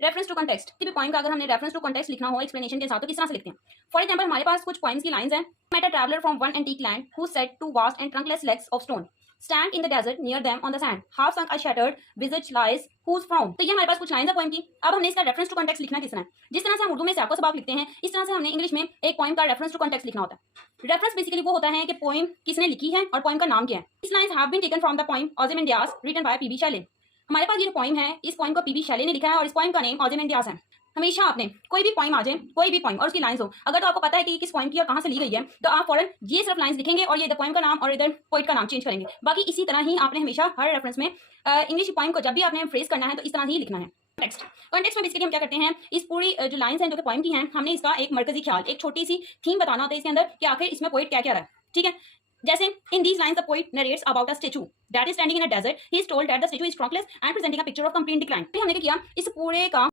Reference to context, किसी भी point का अगर हमने रेफरेंस टू कॉन्टेक्स्ट लिखना हो एक्सप्लेनेशन के साथ तो किस तरह से लिखते हैं? फॉर एग्जांपल हमारे पास कुछ पॉइंट्स की लाइंस हैं. Met a traveler from one antique land who said two vast and trunkless legs of stone stand in the desert near them on the sand. Half sunk a shattered visage lies whose frown. तो ये हमारे पास कुछ lines है point की. अब हमने इसका reference to context लिखना किस तरह है? जिस तरह से हम उर्दू में साको सबाक लिखते हैं इस तरह से हमने इंग्लिश में एक पॉइंट का रेफरेंस टू कॉन्टेक्स्ट लिखना होता है. रेफरेंस बेसिकली वो होता है कि पोएम किसने लिखी है और पोएम का नाम क्या है. इस lines have been taken from the poem Ozymandias written by PB Shelley. हमारे पास ये जो पोएम है इस पोएम को पीबी शैले ने लिखा है और इस पोएम का नेम ओज़िमंडियास है. हमेशा आपने कोई भी पॉइंट आ जाए कोई भी पॉइंट और उसकी लाइंस हो अगर तो आपको पता है कि किस पॉइंट की और कहाँ से ली गई है तो आप फौरन ये सिर्फ लाइंस लिखेंगे और ये इधर पॉइंट का नाम और इधर पोइट का नाम चेंज करेंगे. बाकी इसी तरह ही आपने हमेशा हर रेफरेंस में इंग्लिश पॉइंट को जब भी आपने फ्रेज करना है तो इस तरह ही लिखना है. कॉन्टेक्स्ट में बेसिकली हम क्या करते हैं इस पूरी जो लाइंस हैं जो कि पॉइंट की हैं हमने इसका एक मरकजी ख्याल एक छोटी सी थीम बताना होता है इसके अंदर कि आखिर इसमें पोइट क्या क्या रहा है. ठीक है, जैसे in these lines the poet narrates about a statue that is standing in a desert. He is told that the statue is trunkless and presenting a picture of complete decline. हमने क्या किया इस पूरे का